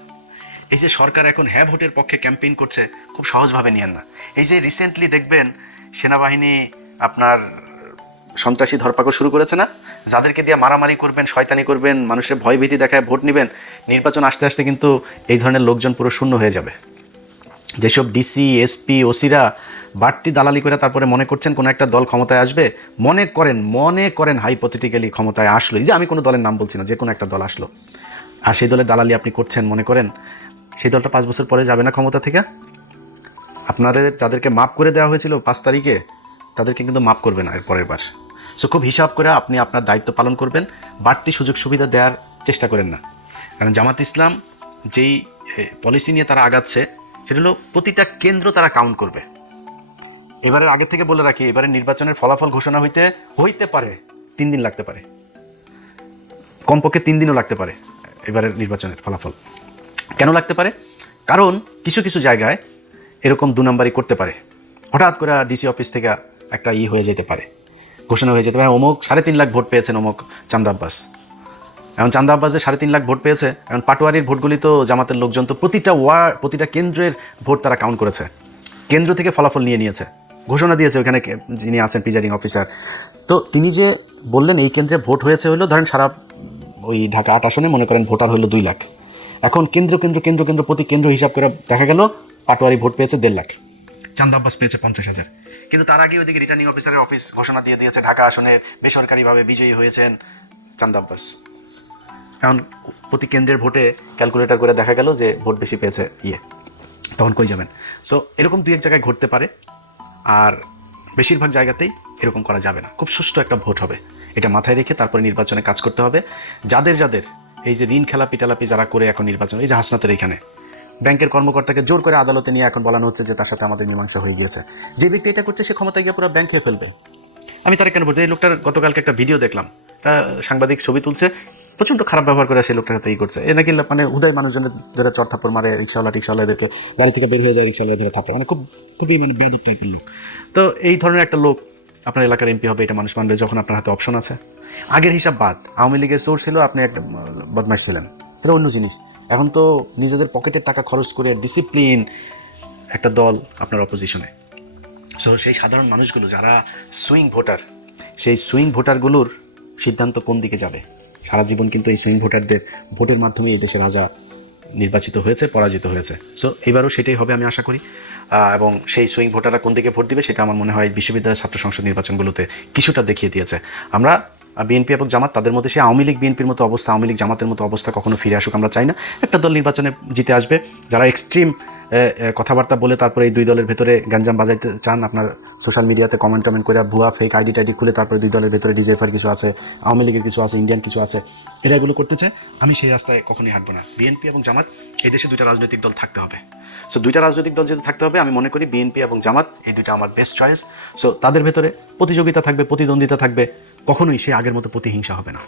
এই যে সরকার এখন হ্যাঁ ভোটের পক্ষে ক্যাম্পেইন করছে, খুব সহজভাবে নিয়েন না। এই যে রিসেন্টলি দেখবেন সেনাবাহিনী আপনার সন্ত্রাসী ধরপাকড় শুরু করেছে না, যাদেরকে দিয়ে মারামারি করবেন, শয়তানি করবেন, মানুষের ভয়ভীতি দেখায় ভোট নেবেন, নির্বাচন আসতে আসতে কিন্তু এই ধরনের লোকজন পুরো শূন্য হয়ে যাবে। যেসব ডিসি, এসপি, ওসিরা বাড়তি দালালি করে তারপরে মনে করছেন কোনো একটা দল ক্ষমতায় আসবে, মনে করেন হাইপোথেটিক্যালি ক্ষমতায় আসলো, যে আমি কোনো দলের নাম বলছি না, যে কোনো একটা দল আসলো, আর সেই দলের দালালি আপনি করছেন, মনে করেন সেই দলটা 5 বছর পরে যাবে না ক্ষমতা থেকে? আপনাদের যাদেরকে মাফ করে দেওয়া হয়েছিল 5 তারিখে, তাদেরকে কিন্তু মাফ করবে না এর পরের বার। সো খুব হিসাব করে আপনি আপনার দায়িত্ব পালন করবেন, বাড়তি সুযোগ সুবিধা দেওয়ার চেষ্টা করেন না। কারণ জামাত ইসলাম যেই পলিসি নিয়ে তারা আগাচ্ছে, সেটা হলো প্রতিটা কেন্দ্র তারা কাউন্ট করবে। এবারের আগে থেকে বলে রাখি, এবারে নির্বাচনের ফলাফল ঘোষণা হইতে পারে 3 দিন লাগতে পারে, কমপক্ষে 3 দিনও লাগতে পারে এবারের নির্বাচনের ফলাফল। কেন লাগতে পারে? কারণ কিছু কিছু জায়গায় এরকম 2 নম্বরই করতে পারে। হঠাৎ করে ডিসি অফিস থেকে একটা হয়ে যেতে পারে, ঘোষণা হয়ে যেতে পারে, অমুক 3.5 লাখ ভোট পেয়েছেন অমুক চান্দা আব্বাস। এখন চান্দা আব্বাসে 3.5 লাখ ভোট পেয়েছে, এখন পাটোয়ারির ভোটগুলি তো জামাতের লোকজন তো প্রতিটা কেন্দ্রের ভোট তারা কাউন্ট করেছে, কেন্দ্র থেকে ফলাফল নিয়েছে, ঘোষণা দিয়েছে ওখানে যিনি আছেন প্রিজাইডিং অফিসার। তো তিনি যে বললেন এই কেন্দ্রে ভোট হয়েছে হলো, ধরেন সারা ওই ঢাকা 8 আসনে মনে করেন ভোটার হলো 2 লাখ। এখন কেন্দ্র প্রতি কেন্দ্র হিসাব করে দেখা গেল পাটোয়ারি ভোট পেয়েছে 1.5 লাখ, চান্দা আব্বাস পেয়েছে 50,000। কিন্তু তার আগে ওইদিকে রিটার্নিং অফিসারের অফিস ঘোষণা দিয়ে দিয়েছে ঢাকা আসনের বেসরকারিভাবে বিজয়ী হয়েছেন চান্দা আব্বাস। এখন প্রতি কেন্দ্রের ভোটে ক্যালকুলেটর করে দেখা গেল যে ভোট বেশি পেয়েছে তখন কই যাবেন? সো এরকম 2-1 জায়গায় ঘটতে পারে, আর বেশিরভাগ জায়গাতেই এরকম করা যাবে না। খুব সুষ্ঠু একটা ভোট হবে, এটা মাথায় রেখে তারপরে নির্বাচনে কাজ করতে হবে। যাদের এই যে ঋণ খেলাপি টেলাপি যারা করে এখন নির্বাচন, এই যে হাসনাতের এইখানে ব্যাংকের কর্মকর্তাকে জোর করে আদালতে নিয়ে এখন বলানো হচ্ছে যে তার সাথে আমাদের মীমাংসা হয়ে গিয়েছে। যে ব্যক্তি এটা করছে সে ক্ষমতায় গিয়ে পুরো ব্যাংক খেয়ে ফেলবে। আমি তার কেন বলতে, এই লোকটার গতকালকে একটা ভিডিও দেখলাম, সাংবাদিক ছবি তুলছে, প্রচণ্ড খারাপ ব্যবহার করে সেই লোকটার সাথে করছে। এ নাকি মানে উদয় মানুষজনের ধরে চর থাপ্পড় মারে, রিক্সাওয়ালাদেরকে গাড়ি থেকে বের হয়ে যায়, রিক্সাওয়ালা ধরে থাপ্পড়, মানে খুবই মানে বেয়াদব টাইপের লোক। তো এই ধরনের একটা লোক আপনার এলাকার এমপি হবে, এটা মানুষ মানবে যখন আপনার হাতে অপশন আছে। আগের হিসাব বাদ, আওয়ামী লীগের সোর্স ছিল, আপনি একটা বদমাশ ছিলেন, এটা অন্য জিনিস। এখন তো নিজেদের পকেটের টাকা খরচ করে ডিসিপ্লিন একটা দল আপনার অপোজিশনে। সো সেই সাধারণ মানুষগুলো যারা সুইং ভোটার, সেই সুইং ভোটারগুলোর সিদ্ধান্ত কোন দিকে যাবে। সারা জীবন কিন্তু এই সুইং ভোটারদের ভোটের মাধ্যমে এই দেশের রাজা নির্বাচিত হয়েছে, পরাজিত হয়েছে। সো এবারও সেটাই হবে আমি আশা করি। এবং সেই সুইং ভোটাররা কোন দিকে ভোট দিবে সেটা আমার মনে হয় বিশ্ববিদ্যালয়ের ছাত্র সংসদ নির্বাচনগুলোতে কিছুটা দেখিয়ে দিয়েছে। আমরা বিএনপি এবং জামাত, তাদের মধ্যে সে আওয়ামী লীগ বিএনপির মতো অবস্থা, আওয়ামী লীগ জামাতের মতো অবস্থা কখনো ফিরে আসুক আমরা চাই না। একটা দল নির্বাচনে জিতে আসবে, যারা এক্সট্রিম কথাবার্তা বলে তারপরে এই 2 দলের ভেতরে গ্যাঞ্জাম বাজাইতে চান, আপনার সোশ্যাল মিডিয়াতে কমেন্ট করে ভুয়া ফেক আইডি টাইডি খুলে তারপরে 2 দলের ভেতরে ডিজেফার কিছু আছে, আওয়ামী লীগের কিছু আছে, ইন্ডিয়ান কিছু আছে, এরা এগুলো করতে চায়। আমি সেই রাস্তায় কখনোই হাঁটবো না। বিএনপি এবং জামাত, এই দেশে 2টা রাজনৈতিক দল থাকতে হবে। সো 2টা রাজনৈতিক দল যেহেতু থাকতে হবে, আমি মনে করি বিএনপি এবং জামাত এই 2টা আমার বেস্ট চয়েস। সো তাদের ভেতরে প্রতিযোগিতা থাকবে, প্রতিদ্বন্দ্বিতা থাকবে, কখনোই সে আগের মতো প্রতিহিংসা হবে না,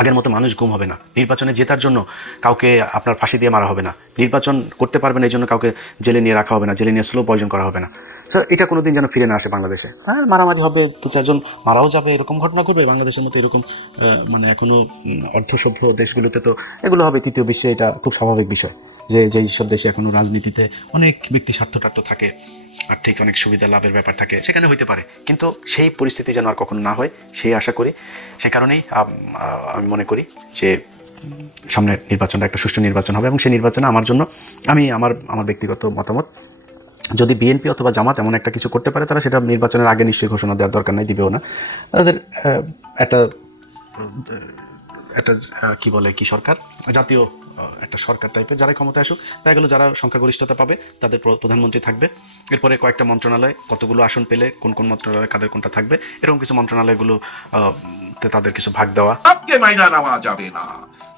আগের মতো মানুষ গুম হবে না। নির্বাচনে জেতার জন্য কাউকে আপনার ফাঁসি দিয়ে মারা হবে না, নির্বাচন করতে পারবেন এই জন্য কাউকে জেলে নিয়ে রাখা হবে না, জেলে নিয়ে স্লো পয়জন করা হবে না। তো এটা কোনোদিন যেন ফিরে না আসে বাংলাদেশে। হ্যাঁ, মারামারি হবে, 2-4 জন মারাও যাবে, এরকম ঘটনা ঘটবে বাংলাদেশের মতো। এরকম মানে এখনও অর্ধসভ্য দেশগুলোতে তো এগুলো হবে, তৃতীয় বিশ্বে এটা খুব স্বাভাবিক বিষয় যে যেই সব দেশে এখনও রাজনীতিতে অনেক ব্যক্তি স্বার্থ থাকে, আর্থিক অনেক সুবিধা লাভের ব্যাপার থাকে, সেখানে হইতে পারে, কিন্তু সেই পরিস্থিতি যেন আর কখনো না হয় সেই আশা করি। সে কারণেই আমি মনে করি যে সামনের নির্বাচনটা একটা সুষ্ঠু নির্বাচন হবে, এবং সেই নির্বাচনে আমার জন্য আমার ব্যক্তিগত মতামত, যদি বিএনপি অথবা জামাত এমন একটা কিছু করতে পারে, তারা সেটা নির্বাচনের আগে নিশ্চয়ই ঘোষণা দেওয়ার দরকার নাই, দিবেও না। তাদের একটা কি সরকার, জাতীয় একটা সরকার টাইপের যারাই ক্ষমতায় আসুক, দেখা গেলো যারা সংখ্যাগরিষ্ঠতা পাবে তাদের প্রধানমন্ত্রী থাকবে, এরপরে কয়েকটা মন্ত্রণালয়, কতগুলো আসন পেলে কোন কোন মন্ত্রণালয়ে কাদের কোনটা থাকবে, এরকম কিছু মন্ত্রণালয়গুলো তাদের কিছু ভাগ দেওয়া। জামাতকে মাইনা নেওয়া যাবে না,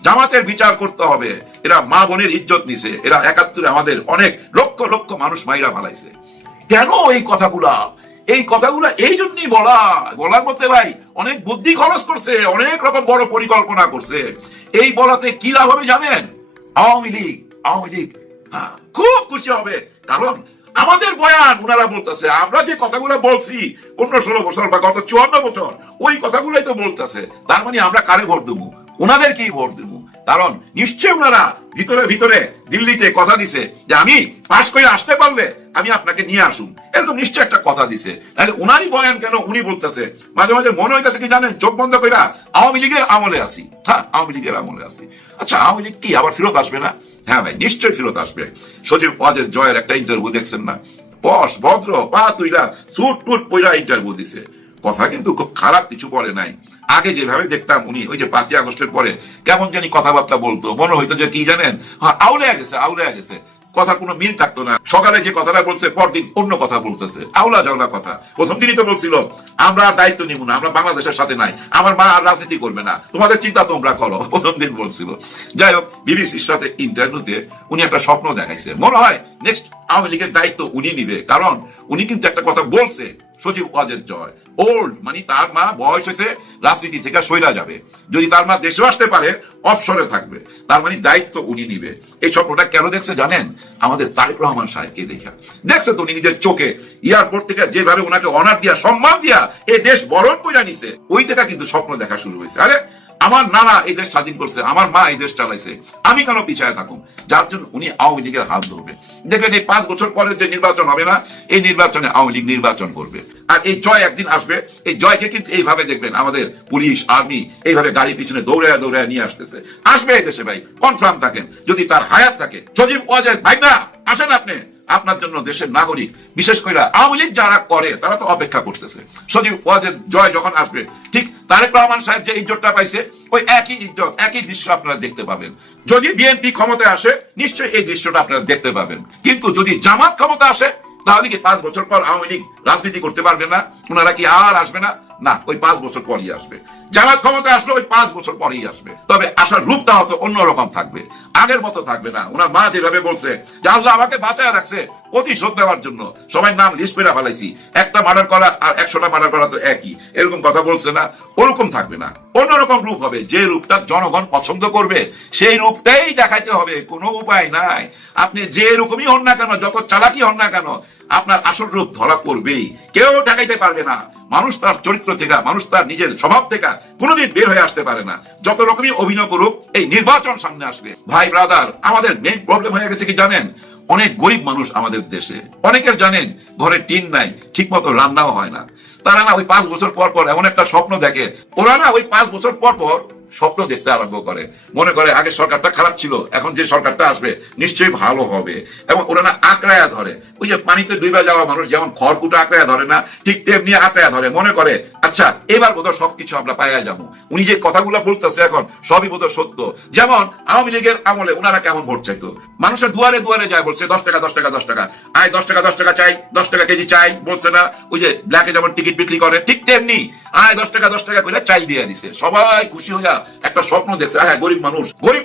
জামাতের বিচার করতে হবে। এরা মা বোনের ইজ্জত নিছে, এরা 71 আমাদের অনেক লক্ষ লক্ষ মানুষ মাইরা ফালাইছে। কেন এই কথাগুলা এই জন্যই বলার মধ্যে ভাই অনেক বুদ্ধি খরচ করছে, অনেক রকম বড় পরিকল্পনা করছে। এই বলাতে কি লাভ হবে জানেন? আওয়ামী লীগ খুব খুশি হবে, কারণ আমাদের বয়ান ওনারা বলতেছে, আমরা যে কথাগুলো বলছি 15-16 বছর বা গত 54 বছর, ওই কথাগুলোই তো বলতেছে। তার মানে আমরা কারে ভোট দেবো? ওনাদেরকেই ভোট দেবো। কারণ নিশ্চয়ই ওনারা ভিতরে ভিতরে দিল্লিতে কথা দিছে যে আমি পাশ করে আসতে পারলে আমি আপনাকে নিয়ে আসুন, এরকম নিশ্চয় একটা কথা দিছে। তাহলে উনারই বয়ান কেন উনি বলতেছে? মাঝে মাঝে মনে হইতেছে কি জানেন, চোখ বন্ধ করে আওয়ামী লীগের আমলে আসি। হ্যাঁ, আওয়ামী লীগের আমলে আসি। আচ্ছা, আওয়ামী লীগ কি আবার ফেরত আসবে না? হ্যাঁ ভাই, নিশ্চয়ই ফেরত আসবে। সচিব ওয়াজেদ জয়ের একটা ইন্টারভিউ দেখছেন না? বস ভদ্র পা তুইরা সুট টুট পইরা ইন্টারভিউ দিছে। কথা কিন্তু খুব খারাপ কিছু বলে নাই। আগে যেভাবে দেখতাম উনি ওই যে 5ই আগস্টের পরে কেমন জানি কথাবার্তা বলতো, মনে হইতো যে কি জানেন, আউলে গেছে, কথার কোনো মিল থাকতো না। সকালে যে কথাটা বলছে পরদিন অন্য কথা বলতেছে, আউলা জাউলা কথা। প্রথম দিনই তো বলছিল আমরা আর দায়িত্ব নিব না, আমরা বাংলাদেশের সাথে নাই, আমার মা আর রাজনীতি করবে না, তোমাদের চিন্তা তোমরা করো, প্রথম দিন বলছিল। যাই হোক, বিবিসির সাথে ইন্টারভিউতে উনি একটা স্বপ্ন দেখাইছে, মনে হয় নেক্সট আওয়ামী লীগের দায়িত্ব উনি নিবে। কারণ উনি কিন্তু একটা কথা বলছে, সচিব ওয়াজেদ জয় ওল্ড, মানে তার মা বয়স হয়েছে, রাজনীতি থেকে সইরা যাবে, যদি তার মা দেশে আসতে পারে অবসরে থাকবে, তার মানে দায়িত্ব উনি নিবে। এই স্বপ্নটা কেন দেখছে জানেন? আমাদের তারেক রহমান সাহেবকে দেখা দেখছে তো, উনি নিজের চোখে এয়ারপোর্ট থেকে যেভাবে ওনাকে অনার দিয়া সম্মান দিয়া এই দেশ বরণ করে নিছে, ওই থেকে কিন্তু স্বপ্ন দেখা শুরু হয়েছে। আরে আমার নানা এই দেশ স্বাধীন করছে, আমার মা এই দেশ চালাইছে, আমি কেন পিছায় থাকুন? যার জন্য উনি আওয়ামী লীগের হাত ধরবে। দেখবেন এই 5 বছর পরে যে নির্বাচন হবে না, এই নির্বাচনে আওয়ামী লীগ নির্বাচন করবে। আর এই জয় একদিন আসবে, এই জয়কে কিন্তু এইভাবে দেখবেন আমাদের পুলিশ আর্মি এইভাবে গাড়ি পিছনে দৌড়ায় নিয়ে আসবে এই দেশে ভাই, কনফার্ম থাকেন, যদি তার হায়াত থাকে। সজীব ওয়াজেদ ভাই না আসেন আপনি, আপনার জন্য দেশের নাগরিক, বিশেষ করে আওয়ামী লীগ যারা করে তারা তো অপেক্ষা করতেছে। সজীব ওয়াজেদ জয় যখন আসবে, ঠিক তারেক রহমান সাহেব যে ইজ্জতটা পাইছে, ওই একই ইজ্জত, একই দৃশ্য আপনারা দেখতে পাবেন। যদি বিএনপি ক্ষমতায় আসে, নিশ্চয়ই এই দৃশ্যটা আপনারা দেখতে পাবেন। কিন্তু যদি জামাত ক্ষমতা আসে, তাহলে কি 5 বছর পর আওয়ামী লীগ রাজনীতি করতে পারবে না? ওনারা কি আর আসবে না? না, ওই 5 বছর পরই আসবে। জামাত ক্ষমতা আসলে ওই 5 বছর পরেই আসবে। তবে আসার রূপটা হয়তো অন্যরকম থাকবে, আগের মতো থাকবে না। ওনার মা যেভাবে বলছে যে আল্লাহ আমাকে বাঁচায় রাখছে প্রতিশোধ নেওয়ার জন্য, সবাই নাম লিস্ট করে ফেলাইছি, একটা মার্ডার করা আর 100টা মার্ডার করা তো একই, এরকম কথা বলছে না, ওরকম থাকবে না, অন্যরকম রূপ হবে। যে রূপটা জনগণ পছন্দ করবে সেই রূপটাই দেখাইতে হবে, কোনো উপায় নাই। আপনি যে রকমই হন না কেন, যত চালাকি হন না কেন, আপনার আসল রূপ ধরা পড়বেই, কেউ ঠেকাইতে পারবে না। মানুষ তার চরিত্র থেকে, মানুষ তার নিজের স্বভাব থেকে কোনোদিন বের হয়ে আসতে পারে না, যত রকমই অভিনয় করুক। এই নির্বাচন সামনে আসবে ভাই ব্রাদার, আমাদের মেইন প্রবলেম হয়ে গেছে কি জানেন? অনেক গরিব মানুষ আমাদের দেশে, অনেকের জানেন ঘরে টিন নাই, ঠিক মতো রান্নাও হয় না। তারা না ওই 5 বছর পর পর এমন একটা স্বপ্ন দেখে, ওরা না ওই 5 বছর পর পর স্বপ্ন দেখতে আরম্ভ করে, মনে করে আগের সরকারটা খারাপ ছিল, এখন যে সরকারটা আসবে নিশ্চয়ই ভালো হবে। এবং ওরা না আঁকড়ায়া ধরে, ওই যে পানিতে ডুবে যাওয়া মানুষ যেমন খড়কুটা আঁকড়ায়া ধরে না, ঠিক তেমনি আঁকড়ায়া ধরে, মনে করে আচ্ছা এবার বোধহয় সবকিছু আমরা পাইয়া যাবো। উনি যে কথাগুলো বলতেছে এখন সবই বোধহয় সত্য। যেমন আওয়ামী লীগের আমলে ওনারা কেমন ভোট চাইতো, মানুষের দুয়ারে দুয়ারে যায়, বলছে 10 টাকা 10 টাকা 10 টাকা, আয় 10 টাকা 10 টাকা চাই, 10 টাকা কেজি চাই, বলছে না ওই যে ব্ল্যাকে যেমন টিকিট বিক্রি করে, ঠিক তেমনি আয় 10 টাকা 10 টাকা করে চাই দিয়ে দিছে। সবাই খুশি হইয়া একটা স্বপ্ন দেখছে, হ্যাঁ গরিব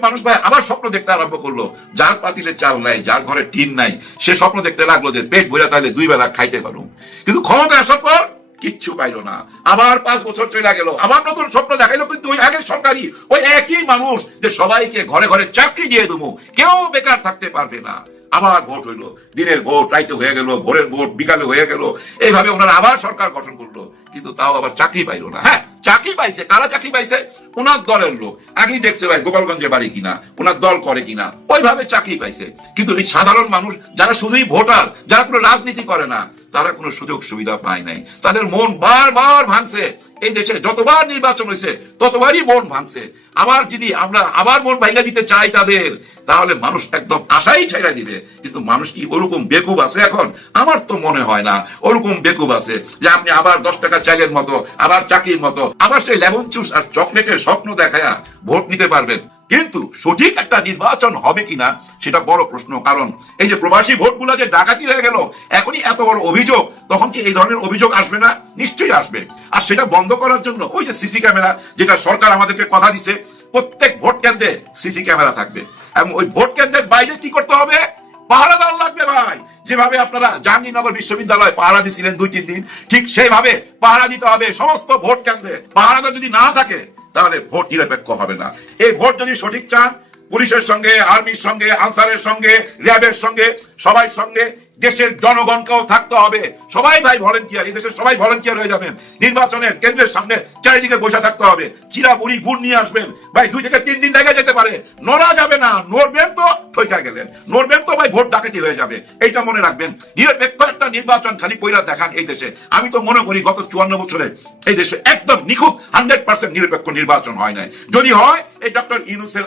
মানুষ ভাই আবার স্বপ্ন দেখতে আরম্ভ করলো। যার পাতিলে চাল নাই, যার ঘরে টিন নাই, সে স্বপ্ন দেখতে লাগলো যে পেট ভরে তাহলে 2 বেলা খাইতে পারো। কিন্তু ক্ষমতা আসার পর কিচ্ছু পাইলো না, আবার 5 বছর চলে গেল, আবার নতুন স্বপ্ন দেখাইলো, কিন্তু ওই আগের সরকারি ওই একই মানুষ যে সবাইকে ঘরে ঘরে চাকরি দিয়ে দেবো, কেউ বেকার থাকতে পারবে না। আবার ভোট হইলো, দিনের ভোট রাইতে হয়ে গেল, ভোরের ভোট বিকালে হয়ে গেল, এইভাবে ওনারা আবার সরকার গঠন করলো, কিন্তু তাও আবার চাকরি পাইলো না। হ্যাঁ চাকরি পাইছে, কারা চাকরি পাইছে? ওনার দলের লোক, আগেই দেখছে ভাই গোপালগঞ্জে বাড়ি কিনা, ওনার দল করে কিনা, ওইভাবে চাকরি পাইছে। কিন্তু এই সাধারণ মানুষ যারা শুধুই ভোটার, যারা কোনো রাজনীতি করে না, তারা কোনো সুযোগ সুবিধা পায় নাই, তাদের মন বারবার ভাঙছে। এই দেশে যতবার নির্বাচন হয়েছে ততবারই মন ভাঙছে। আবার যদি আমরা আবার মন ভাঙা দিতে চাই তাদের, তাহলে মানুষ একদম আশাই ছেড়ে দিবে। কিন্তু মানুষ কি ওরকম বেকুব আছে এখন? আমার তো মনে হয় না ওরকম বেকুব আছে যে আপনি আবার 10 টাকা চাইলের মতো, আবার চাকরির মতো, আবার সেই লেমন জুস আর চকলেটের স্বপ্ন দেখায়া ভোট নিতে পারবেন। কিন্তু সঠিক একটা নির্বাচন হবে কিনা সেটা বড় প্রশ্ন। কারণ এই যে প্রবাসী ভোটগুলো যে ডাকাতি হয়ে গেল, এখনই এত বড় অভিযোগ, তখন কি এই ধরনের অভিযোগ আসবে না? নিশ্চয়ই আসবে। আর সেটা বন্ধ করার জন্য ওই যে সিসি ক্যামেরা, যেটা সরকার আমাদেরকে কথা দিছে, প্রত্যেক ভোট কেন্দ্রে সিসি ক্যামেরা থাকবে। এবং ওই ভোট কেন্দ্রের বাইরে কি করতে হবে? পাহারাদার লাগবে ভাই। যেভাবে আপনারা জাহাঙ্গীরনগর বিশ্ববিদ্যালয় পাহারা দিয়েছিলেন 2-3 দিন, ঠিক সেইভাবে পাহারা দিতে হবে সমস্ত ভোট কেন্দ্রে। পাহারাদার যদি না থাকে তাহলে ভোট নিরপেক্ষ হবে না। এই ভোট যদি সঠিক চান, পুলিশের সঙ্গে, আর্মির সঙ্গে, আনসারের সঙ্গে, র্যাবের সঙ্গে, সবার সঙ্গে দেশের জনগণকেও থাকতে হবে। সবাই ভাই ভলেন্টিয়ার, এই দেশের সবাই ভলেন্টিয়ার হয়ে যাবেন। নির্বাচনের কেন্দ্রের সামনে চারিদিকে বসে থাকতে হবে, চিরা বুড়ি গুড় নিয়ে আসবেন ভাই, 2 থেকে 3 দিন লেগে যেতে পারে, নড়া যাবে না। নড়বেন তো ঠইকা গেলেন, নড়বেন তো ভাই ভোট ডাকাতি হয়ে যাবে। এইটা মনে রাখবেন। নিরপেক্ষ একটা নির্বাচন খালি কইরা দেখান এই দেশে। আমি তো মনে করি গত 54 বছরে এই দেশে একদম নিখুঁত 100% নিরপেক্ষ নির্বাচন হয় নাই। যদি হয় এই ডক্টর ইউনূসের